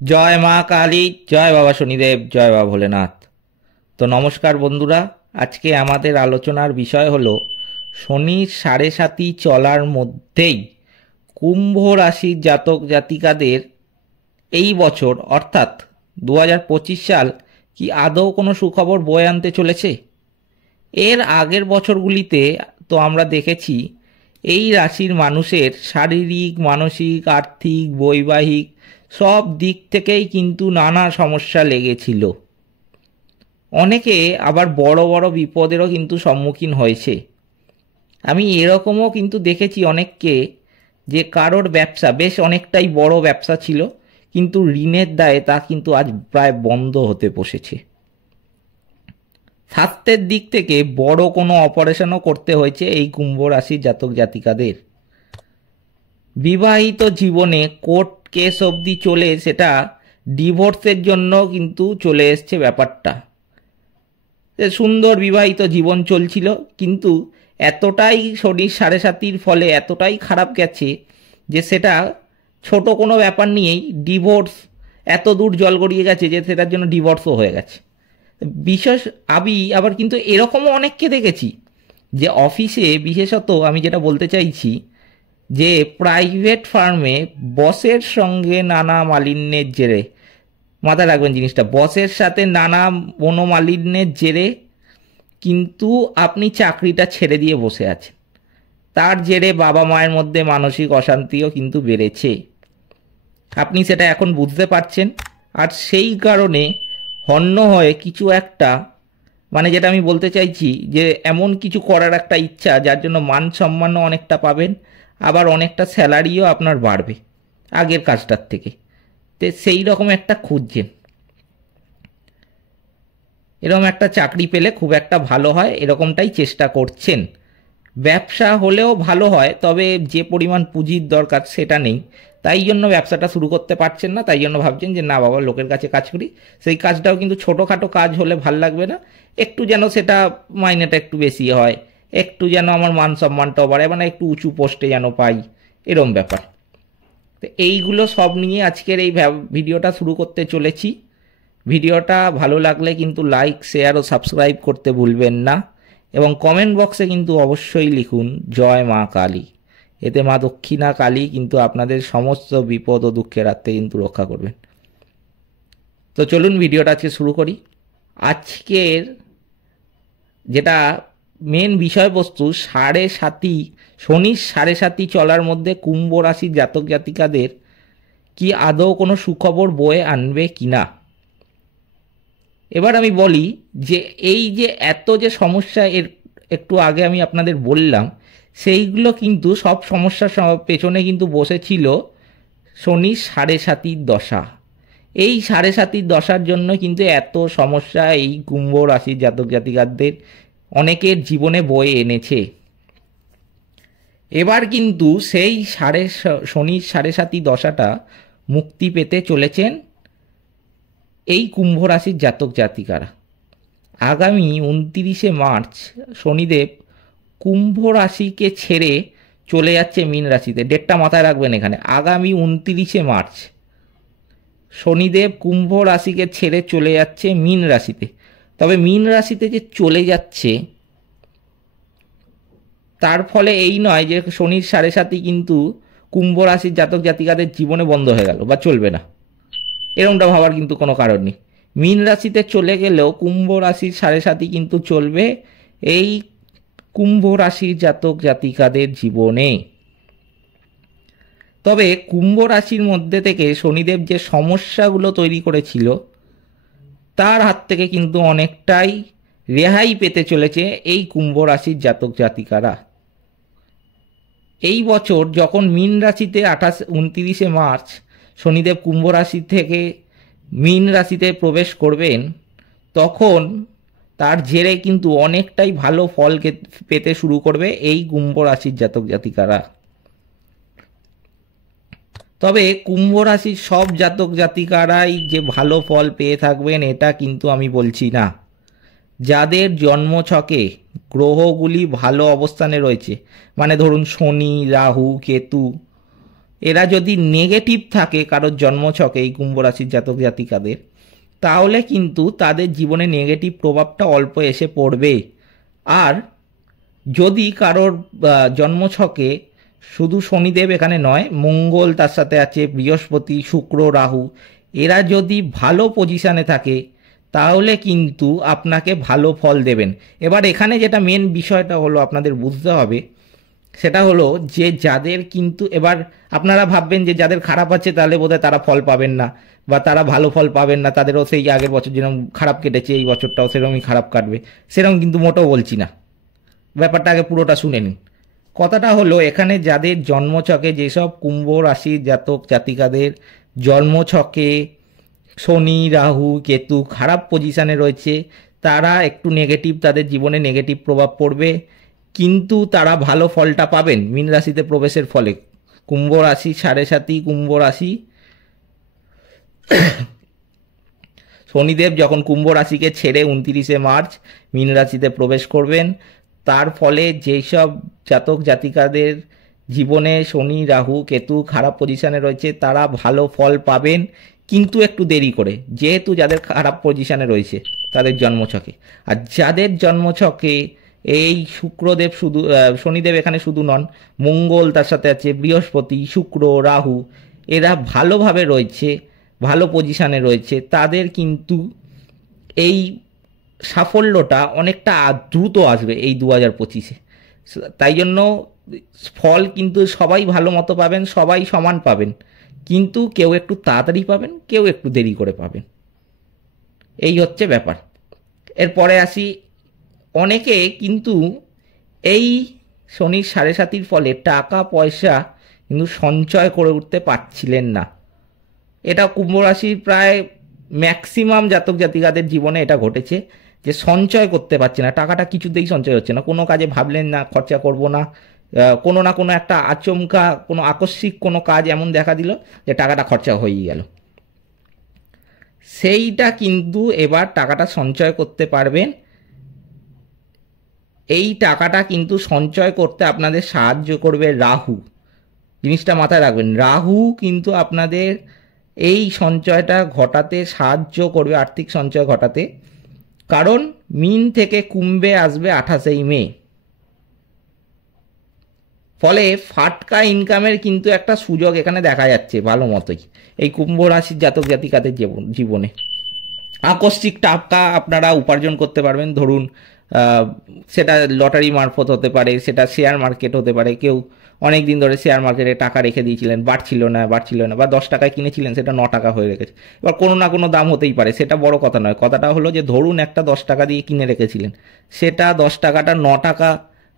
জয় মা কালী, জয় বাবা শনিদেব, জয় বাবা ভোলেনাথ। তো নমস্কার বন্ধুরা, আজকে আমাদের আলোচনার বিষয় হলো শনির সাড়ে সাতি চলার মধ্যেই কুম্ভ রাশির জাতক জাতিকাদের এই বছর অর্থাৎ 2025 সাল কি আদৌ কোনো সুখবর বয়ে আনতে চলেছে। এর আগের বছরগুলিতে তো আমরা দেখেছি এই রাশির মানুষের শারীরিক, মানসিক, আর্থিক, বৈবাহিক সব দিক থেকেই কিন্তু নানা সমস্যা লেগেছিল। অনেকে আবার বড় বড় বিপদেরও কিন্তু সম্মুখীন হয়েছে। আমি এরকমও কিন্তু দেখেছি অনেককে, যে কারোর ব্যবসা বেশ অনেকটাই বড় ব্যবসা ছিল, কিন্তু ঋণের দায়ে তা কিন্তু আজ প্রায় বন্ধ হতে বসেছে। স্বাস্থ্যের দিক থেকে বড় কোনো অপারেশনও করতে হয়েছে এই কুম্ভ রাশির জাতক জাতিকাদের। বিবাহিত জীবনে কোর্ট কেস অবধি চলে, সেটা ডিভোর্সের জন্য কিন্তু চলে এসছে ব্যাপারটা। সুন্দর বিবাহিত জীবন চলছিল, কিন্তু এতটাই শনির সাড়ে সাতির ফলে এতটাই খারাপ গেছে যে সেটা ছোট কোনো ব্যাপার নিয়েই ডিভোর্স এত দূর জল গড়িয়ে গেছে যে সেটার জন্য ডিভোর্সও হয়ে গেছে। বিশেষ আমি আবার কিন্তু এরকমও অনেককে দেখেছি যে অফিসে, বিশেষত আমি যেটা বলতে চাইছি, যে প্রাইভেট ফার্মে বসের সঙ্গে নানা মালিন্যের জেরে, মাথায় রাখবেন জিনিসটা, বসের সাথে নানা মনোমালিন্যের জেরে কিন্তু আপনি চাকরিটা ছেড়ে দিয়ে বসে আছেন। তার জেরে বাবা মায়ের মধ্যে মানসিক অশান্তিও কিন্তু বেড়েছে। আপনি সেটা এখন বুঝতে পারছেন, আর সেই কারণে হন্য হয়ে কিছু একটা, মানে যেটা আমি বলতে চাইছি, যে এমন কিছু করার একটা ইচ্ছা যার জন্য মান সম্মানও অনেকটা পাবেন, আবার অনেকটা স্যালারিও আপনার বাড়বে আগের কাজটার থেকে। তো সেই রকম একটা খুঁজছেন, এরকম একটা চাকরি পেলে খুব একটা ভালো হয়, এরকমটাই চেষ্টা করছেন। ব্যবসা হলেও ভালো হয়, তবে যে পরিমাণ পুঁজির দরকার সেটা নেই, তাই জন্য ব্যবসাটা শুরু করতে পারছেন না। তাই জন্য ভাবছেন যে না বাবা, লোকের কাছে কাজ করি। সেই কাজটাও কিন্তু ছোটোখাটো কাজ হলে ভাল লাগবে না, একটু যেন সেটা মাইনেটা একটু বেশি হয়, একটু যেন আমার মান সম্মানটাও বাড়ে, মানে একটু উঁচু পোস্টে যেন পাই, এরম ব্যাপার। তো এইগুলো সব নিয়ে আজকের এই ভিডিওটা শুরু করতে চলেছি। ভিডিওটা ভালো লাগলে কিন্তু লাইক, শেয়ার ও সাবস্ক্রাইব করতে ভুলবেন না, এবং কমেন্ট বক্সে কিন্তু অবশ্যই লিখুন জয় মা কালী। এতে মা দক্ষিণা কালী কিন্তু আপনাদের সমস্ত বিপদ ও দুঃখের হাত থেকে কিন্তু রক্ষা করবেন। তো চলুন ভিডিওটা আজকে শুরু করি। আজকের যেটা মেন বিষয়বস্তু, সাড়ে সাতি, শনির সাড়ে সাতি চলার মধ্যে কুম্ভ রাশির জাতক জাতিকাদের কি আদৌ কোনো সুখবর বয়ে আনবে কিনা। এবার আমি বলি যে এই যে এত যে সমস্যা, এর একটু আগে আমি আপনাদের বললাম, সেইগুলো কিন্তু সব সমস্যার পেছনে কিন্তু বসেছিল শনির সাড়ে সাতির দশা। এই সাড়ে সাতির দশার জন্য কিন্তু এত সমস্যা এই কুম্ভ রাশির জাতক জাতিকাদের অনেকের জীবনে বয়ে এনেছে। এবার কিন্তু সেই শনির সাড়ে সাতি দশাটা মুক্তি পেতে চলেছেন এই কুম্ভ রাশির জাতক জাতিকারা। আগামী 29শে মার্চ শনিদেব কুম্ভ রাশিকে ছেড়ে চলে যাচ্ছে মীন রাশিতে। ডেটটা মাথায় রাখবেন এখানে, আগামী 29শে মার্চ শনিদেব কুম্ভ রাশিকে ছেড়ে চলে যাচ্ছে মীন রাশিতে। তবে মীন রাশিতে যে চলে যাচ্ছে, তার ফলে এই নয় যে শনির সাড়ে সাতি কিন্তু কুম্ভ রাশির জাতক জাতিকাদের জীবনে বন্ধ হয়ে গেল বা চলবে না, এরকমটা ভাবার কিন্তু কোনো কারণ নেই। মীন রাশিতে চলে গেলেও কুম্ভ রাশির সাড়ে সাতি কিন্তু চলবে এই কুম্ভ রাশির জাতক জাতিকাদের জীবনে। তবে কুম্ভ রাশির মধ্যে থেকে শনিদেব যে সমস্যাগুলো তৈরি করেছিল, তার হাত থেকে কিন্তু অনেকটাই রেহাই পেতে চলেছে এই কুম্ভ রাশির জাতক জাতিকারা। এই বছর যখন মীন রাশিতে 29শে মার্চ শনিদেব কুম্ভ রাশি থেকে মীন রাশিতে প্রবেশ করবেন, তখন তার জেরে কিন্তু অনেকটাই ভালো ফল পেতে শুরু করবে এই কুম্ভ রাশির জাতক জাতিকারা। তবে কুম্ভ রাশির সব জাতক জাতিকারাই যে ভালো ফল পেয়ে থাকবেন এটা কিন্তু আমি বলছি না। যাদের জন্মছকে গ্রহগুলি ভালো অবস্থানে রয়েছে, মানে ধরুন শনি, রাহু, কেতু, এরা যদি নেগেটিভ থাকে কারোর জন্মছকে এই কুম্ভ রাশির জাতক জাতিকাদের, তাহলে কিন্তু তাদের জীবনে নেগেটিভ প্রভাবটা অল্প এসে পড়বে। আর যদি কারোর জন্মছকে শুধু শনিদেব এখানে নয়, মঙ্গল তার সাথে আছে, বৃহস্পতি, শুক্র, রাহু, এরা যদি ভালো পজিশানে থাকে তাহলে কিন্তু আপনাকে ভালো ফল দেবেন। এবার এখানে যেটা মেন বিষয়টা হলো আপনাদের বুঝতে হবে, সেটা হলো যে যাদের কিন্তু এবার আপনারা ভাববেন যে যাদের খারাপ আছে তাহলে বোধহয় তারা ফল পাবেন না বা তারা ভালো ফল পাবেন না, তাদেরও সেই আগের বছর যেরকম খারাপ কেটেছে এই বছরটাও সেরকমই খারাপ কাটবে, সেরকম কিন্তু মোটেও বলছি না। ব্যাপারটা আগে পুরোটা শুনে নিন। কথাটা হলো এখানে যাদের জন্মছকে, যেসব কুম্ভ রাশির জাতক জাতিকাদের জন্মছকে শনি, রাহু, কেতু খারাপ পজিশানে রয়েছে, তারা একটু নেগেটিভ, তাদের জীবনে নেগেটিভ প্রভাব পড়বে, কিন্তু তারা ভালো ফলটা পাবেন মীন রাশিতে প্রবেশের ফলে। কুম্ভ রাশি 7.5 কুম্ভ রাশি, শনিদেব যখন কুম্ভ রাশিকে ছেড়ে 29শে মার্চ মীন রাশিতে প্রবেশ করবেন, তার ফলে যেসব জাতক জাতিকাদের জীবনে শনি, রাহু, কেতু খারাপ পজিশানে রয়েছে তারা ভালো ফল পাবেন, কিন্তু একটু দেরি করে, যেহেতু যাদের খারাপ পজিশানে রয়েছে তাদের জন্মছকে। আর যাদের জন্মছকে এই শুক্রদেব শুধু, শনিদেব এখানে শুধু নন, মঙ্গল তার সাথে আছে, বৃহস্পতি, শুক্র, রাহু, এরা ভালোভাবে রয়েছে, ভালো পজিশানে রয়েছে, তাদের কিন্তু এই সাফল্যটা অনেকটা দ্রুত আসবে এই 2025-এ। তাই জন্য ফল কিন্তু সবাই ভালো মতো পাবেন, সবাই সমান পাবেন, কিন্তু কেউ একটু তাড়াতাড়ি পাবেন, কেউ একটু দেরি করে পাবেন, এই হচ্ছে ব্যাপার। এরপরে আসি, অনেকে কিন্তু এই শনির 7.5 ফলে টাকা পয়সা কিন্তু সঞ্চয় করে উঠতে পারছিলেন না। এটা কুম্ভ রাশির প্রায় ম্যাক্সিমাম জাতক জাতিকাদের জীবনে এটা ঘটেছে, যে সঞ্চয় করতে পারছে না, টাকাটা কিছুতেই সঞ্চয় হচ্ছে না। কোনো কাজে ভাবলেন না খরচা করব না, কোনো না কোনো একটা আচমকা কোনো আকস্মিক কোনো কাজ এমন দেখা দিল যে টাকাটা খরচা হয়েই গেল। সেইটা কিন্তু এবার টাকাটা সঞ্চয় করতে পারবেন। এই টাকাটা কিন্তু সঞ্চয় করতে আপনাদের সাহায্য করবে রাহু, জিনিসটা মাথায় রাখবেন। রাহু কিন্তু আপনাদের এই সঞ্চয়টা ঘটাতে সাহায্য করবে, আর্থিক সঞ্চয় ঘটাতে, কারণ মীন থেকে কুম্ভে আসবে 28 মে। ফলে ফাটকা ইনকামের কিন্তু একটা সুযোগ এখানে দেখা যাচ্ছে ভালো মতোই এই কুম্ভ রাশির জাতক জাতিকাদের জীবনে। আকস্মিক টাকা আপনারা উপার্জন করতে পারবেন, ধরুন সেটা লটারি মারফত হতে পারে, সেটা শেয়ার মার্কেট হতে পারে। কেউ অনেক দিন ধরে শেয়ার মার্কেটে টাকা রেখে দিয়েছিলেন, বাড়ছিল না, বা 10 টাকায় কিনেছিলেন, সেটা 9 টাকা হয়ে রেখেছে। এবার কোনো না কোনো দাম হতেই পারে, সেটা বড় কথা নয়। কথাটা হলো যে ধরুন একটা 10 টাকা দিয়ে কিনে রেখেছিলেন, সেটা 10 টাকাটা 9 টাকা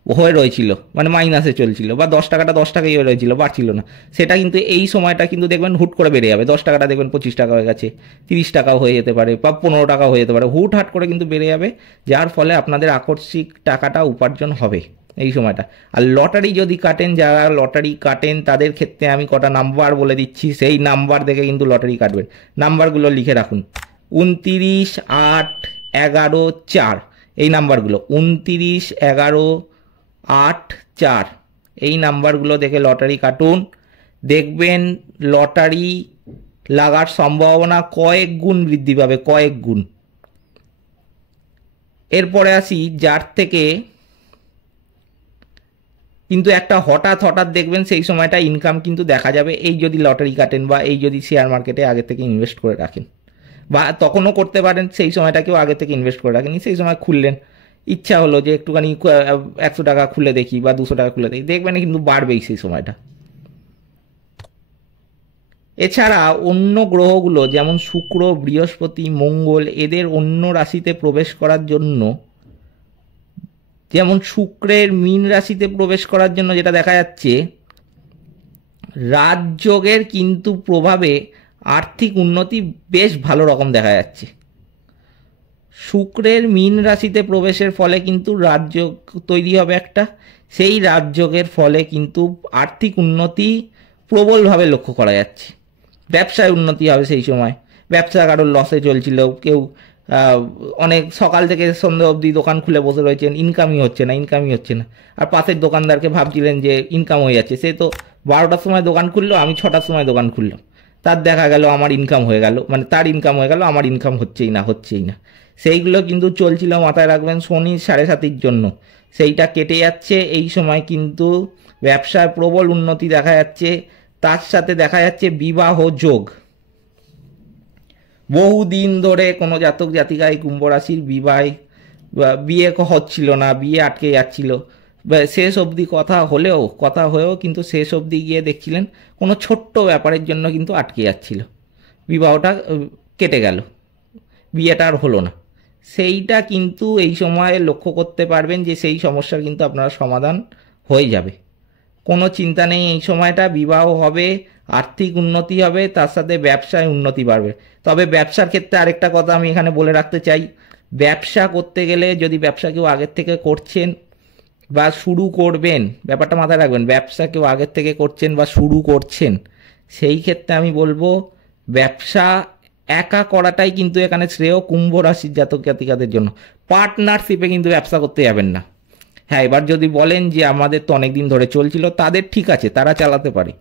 হয়ে রয়েছিল, মানে মাইনাসে চলছিল, বা 10 টাকাটা 10 টাকাই হয়ে রয়েছিল, বাড়ছিল না, সেটা কিন্তু এই সময়টা কিন্তু দেখবেন হুট করে বেড়ে যাবে। 10 টাকাটা দেখবেন 25 টাকা হয়ে গেছে, 30 টাকাও হয়ে যেতে পারে, বা 15 টাকা হয়ে যেতে পারে, হুটহাট করে কিন্তু বেড়ে যাবে, যার ফলে আপনাদের আকস্মিক টাকাটা উপার্জন হবে এই সময়টা। আর লটারি যদি কাটেন, যারা লটারি কাটেন তাদের ক্ষেত্রে আমি কটা নাম্বার বলে দিচ্ছি, সেই নাম্বার দেখে কিন্তু লটারি কাটবেন। নাম্বারগুলো লিখে রাখুন, 29, 8, 11, 4, এই নাম্বারগুলো 29, 11, 8, 4, এই নাম্বারগুলো দেখে লটারি কাটুন। দেখবেন লটারি লাগার সম্ভাবনা কয়েক গুণ বৃদ্ধি পাবে, কয়েক গুণ। এরপরে আসি, যার থেকে কিন্তু একটা হঠাৎ দেখবেন সেই সময়টা ইনকাম কিন্তু দেখা যাবে, এই যদি লটারি কাটেন বা এই যদি শেয়ার মার্কেটে আগে থেকে ইনভেস্ট করে রাখেন, বা তখনও করতে পারেন সেই সময়টাকেও আগে থেকে ইনভেস্ট করে রাখেন। সেই সময় খুললেন, ইচ্ছা হলো যে একটুখানি 100 টাকা খুলে দেখি বা 200 টাকা খুলে দেখি, দেখবেন কিন্তু বাড়বেই সেই সময়টা। এছাড়া অন্য গ্রহগুলো যেমন শুক্র, বৃহস্পতি, মঙ্গল, এদের অন্য রাশিতে প্রবেশ করার জন্য, যেমন শুক্রের মীন রাশিতে প্রবেশ করার জন্য যেটা দেখা যাচ্ছে, রাজযোগের কিন্তু প্রভাবে আর্থিক উন্নতি বেশ ভালো রকম দেখা যাচ্ছে। শুক্রের মীন রাশিতে প্রবেশের ফলে কিন্তু রাজযোগ তৈরি হবে একটা, সেই রাজযোগের ফলে কিন্তু আর্থিক উন্নতি প্রবলভাবে লক্ষ্য করা যাচ্ছে। ব্যবসায় উন্নতি হবে সেই সময়। ব্যবসা কারোর লসে চলছিল, কেউ অনেক সকাল থেকে সন্ধ্যা অবধি দোকান খুলে বসে রয়েছেন, ইনকামই হচ্ছে না, আর পাশের দোকানদারকে ভাবছিলেন যে ইনকাম হয়ে যাচ্ছে, সে তো 12টার সময় দোকান খুললো, আমি 6টার সময় দোকান খুললাম, তার দেখা গেল আমার ইনকাম হয়ে গেল, মানে তার ইনকাম হয়ে গেল, আমার ইনকাম হচ্ছেই না। সেইগুলো কিন্তু চলছিল, মাথায় রাখবেন, শনি 7.5 জন্য। সেইটা কেটে যাচ্ছে, এই সময় কিন্তু ব্যবসায় প্রবল উন্নতি দেখা যাচ্ছে। তার সাথে দেখা যাচ্ছে বিবাহ যোগ। বহুদিন ধরে কোনো জাতক জাতিকায় কুম্ভ রাশির বিয়ে হচ্ছিল না, বিয়ে আটকে যাচ্ছিল, শেষ অবধি কথা হয়েও কিন্তু শেষ অবধি গিয়ে দেখছিলেন কোনো ছোট্ট ব্যাপারের জন্য কিন্তু আটকে যাচ্ছিল, বিবাহটা কেটে গেল, বিয়েটা আর হলো না। সেইটা কিন্তু এই সময় লক্ষ্য করতে পারবেন যে সেই সমস্যার কিন্তু আপনারা সমাধান হয়ে যাবে, কোনো চিন্তা নেই। এই সময়টা বিবাহ হবে, আর্থিক উন্নতি হবে, তার সাথে ব্যবসায় উন্নতি বাড়বে। তবে ব্যবসার ক্ষেত্রে আরেকটা কথা আমি এখানে বলে রাখতে চাই, ব্যবসা করতে গেলে যদি ব্যবসা কেউ আগের থেকে করছেন বা শুরু করবেন, ব্যাপারটা মাথায় রাখবেন, ব্যবসা কেউ আগের থেকে করছেন বা শুরু করছেন, সেই ক্ষেত্রে আমি বলবো ব্যবসা একা করাটাই কিন্তু এখানে শ্রেয় কুম্ভ রাশির জাতক জাতিকাদের জন্য। পার্টনারশিপে কিন্তু ব্যবসা করতে যাবেন না। হ্যাঁ, এবার যদি বলেন যে আমাদের তো অনেক দিন ধরে চলছিল, তাদের ঠিক আছে, তারা চালাতে পারে,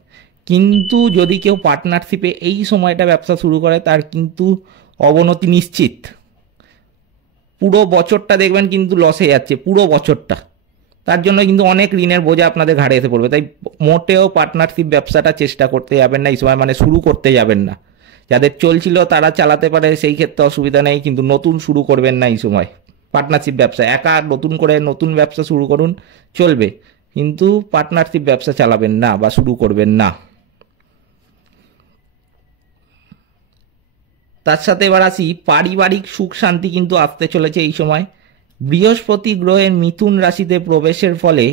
কিন্তু যদি কেউ পার্টনারশিপে এই সময়টা ব্যবসা শুরু করে, তার কিন্তু অবনতি নিশ্চিত। পুরো বছরটা দেখবেন কিন্তু লসে যাচ্ছে, পুরো বছরটা। তার জন্য কিন্তু অনেক ঋণের বোঝা আপনাদের ঘাড়ে এসে পড়বে। তাই মোটেও পার্টনারশিপ ব্যবসাটা চেষ্টা করতে যাবেন না এই সময়, মানে শুরু করতে যাবেন না। যাদের চলছিল তারা চালাতে পারে, সেই ক্ষেত্রে অসুবিধা নেই, কিন্তু নতুন শুরু করবেন না এই সময় পার্টনারশিপ ব্যবসা। একা নতুন করে নতুন ব্যবসা শুরু করুন, চলবে, কিন্তু পার্টনারশিপ ব্যবসা চালাবেন না বা শুরু করবেন না। তার সাথে এবার আসি, পারিবারিক সুখ শান্তি কিন্তু আসতে চলেছে এই সময়। বৃহস্পতি গ্রহের মিথুন রাশিতে প্রবেশের ফলে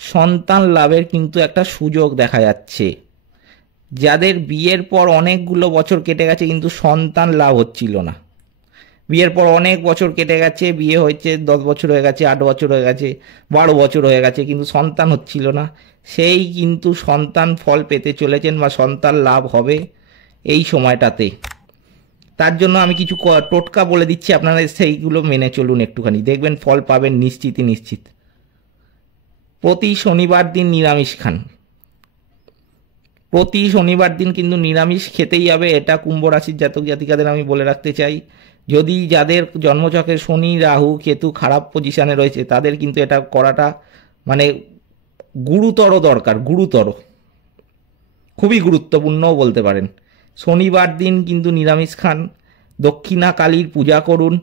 সন্তান লাভের কিন্তু একটা সুযোগ দেখা যাচ্ছে। যাদের বিয়ের পর অনেকগুলো বছর কেটে গেছে কিন্তু সন্তান লাভ হচ্ছিল না, বিয়ের পর অনেক বছর কেটে গেছে, বিয়ে হয়েছে 10 বছর হয়ে গেছে, 8 বছর হয়ে গেছে, 12 বছর হয়ে গেছে, কিন্তু সন্তান হচ্ছিল না, সেই কিন্তু সন্তান ফল পেতে চলেছেন বা সন্তান লাভ হবে এই সময়টাতে। তার জন্য আমি কিছু টোটকা বলে দিচ্ছি, আপনারা সেইগুলো মেনে চলুন একটুখানি, দেখবেন ফল পাবেন নিশ্চিত। প্রতি শনিবার দিন নিরামিষ খান, প্রতি শনিবার দিন কিন্তু নিরামিষ খেতেই হবে, এটা কুম্ভ রাশির জাতক জাতিকাদের আমি বলে রাখতে চাই। যদি যাদের জন্মছকে শনি রাহু কেতু খারাপ পজিশানে রয়েছে, তাদের কিন্তু এটা করাটা মানে গুরুতর দরকার, খুবই গুরুত্বপূর্ণও বলতে পারেন। শনিবার দিন কিন্তু নিরামিষ খান, দক্ষিণা কালীর পূজা করুন,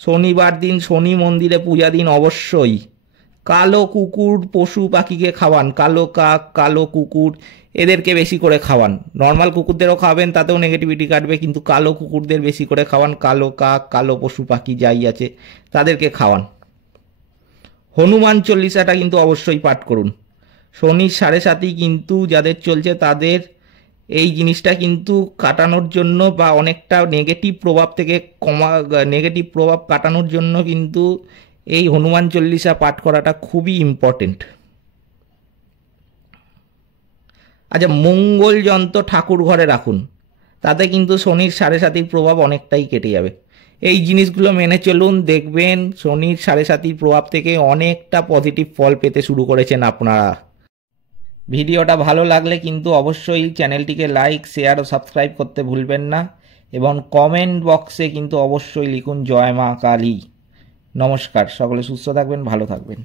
শনিবার দিন শনি মন্দিরে পূজা দিন অবশ্যই। কালো কুকুর পশু পাখিকে খাওয়ান, কালো কাক, কালো কুকুর, এদেরকে বেশি করে খাওয়ান। নর্মাল কুকুরদেরও খাবেন, তাতেও নেগেটিভিটি কাটবে, কিন্তু কালো কুকুরদের বেশি করে খাওয়ান, কালো কাক, কালো পশু পাখি যাই আছে তাদেরকে খাওয়ান। হনুমান চল্লিশাটা কিন্তু অবশ্যই পাঠ করুন। শনির 7.5 কিন্তু যাদের চলছে তাদের এই জিনিসটা কিন্তু কাটানোর জন্য বা অনেকটা নেগেটিভ প্রভাব থেকে নেগেটিভ প্রভাব কাটানোর জন্য কিন্তু এই হনুমান চল্লিশা পাঠ করাটা খুবই ইম্পর্টেন্ট। আচ্ছা, মঙ্গল যন্ত্র ঠাকুর ঘরে রাখুন, তাতে কিন্তু শনির 7.5 প্রভাব অনেকটাই কেটে যাবে। এই জিনিসগুলো মেনে চলুন, দেখবেন শনির 7.5 প্রভাব থেকে অনেকটা পজিটিভ ফল পেতে শুরু করেছেন আপনারা। ভিডিওটা ভালো লাগলে কিন্তু অবশ্যই চ্যানেলটিকে লাইক, শেয়ার ও সাবস্ক্রাইব করতে ভুলবেন না, এবং কমেন্ট বক্সে কিন্তু অবশ্যই লিখুন জয় মা কালী। নমস্কার, সকলে সুস্থ থাকবেন, ভালো থাকবেন।